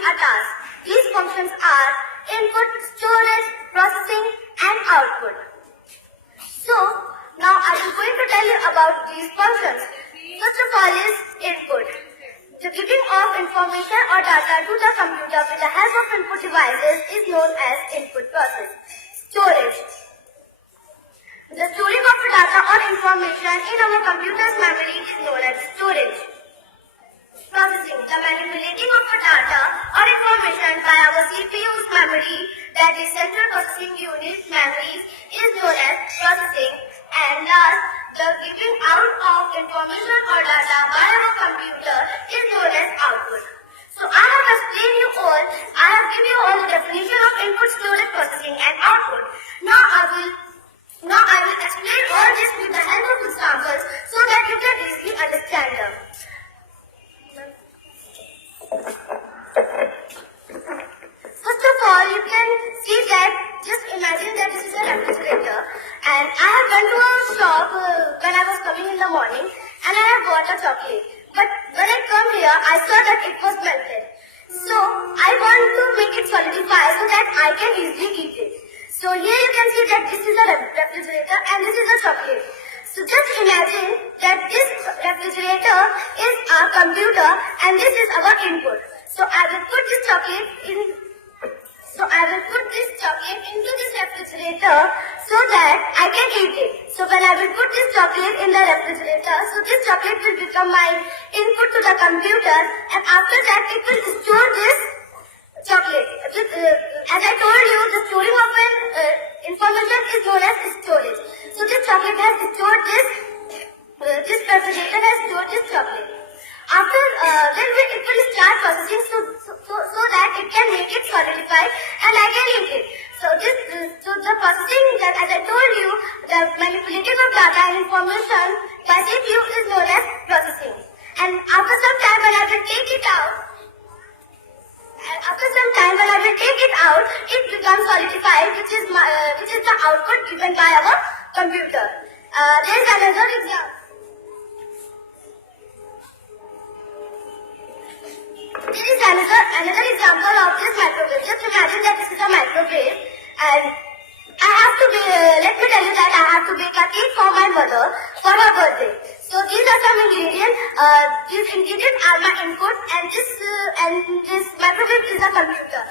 a task. These functions are input, storage, processing, and output. So, now I am going to tell you about these functions. First of all is input. The giving of information or data to the computer with the help of input devices is known as input process. Storage. The storing of the data or information in our computer's memory is known as storage. Processing. The manipulating of the data or information by our CPU's memory, that is central processing unit memories, is known as processing. And last, the giving out of information or data by our computer is known as output. So I have explained you all, I have given you all the definition of input, storage, processing and output. Now I will explain all this with the help of examples so that you can easily understand them. First of all, you can see that, just imagine that this is a refrigerator and I have gone to a shop when I was coming in the morning and I have bought a chocolate. But when I come here, I saw that it was melted. So I want to make it solidify so that I can easily eat it. So here you can see that this is a refrigerator and this is a chocolate. So just imagine that this refrigerator is our computer and this is our input. So I will put this chocolate into this refrigerator so that I can eat it. So when I will put this chocolate in the refrigerator, so this chocolate will become my input to the computer, and after that it will store this chocolate. As I told you, the storing of information is known as storage. So this chocolate has stored this refrigerator has stored this chocolate. After then it will start processing so that it can make it solidified and I can eat it. So the processing, that as I told you, the manipulating of data and information by CPU is known as processing. And after some time when I will take it out, it becomes solidified, which is the output given by our computer. There is another example. There is another example of this microwave. Just imagine that this is a microwave and let me tell you that I have to bake a cake for my mother for her birthday. So these are some ingredients. These ingredients are my input and this microwave is a computer.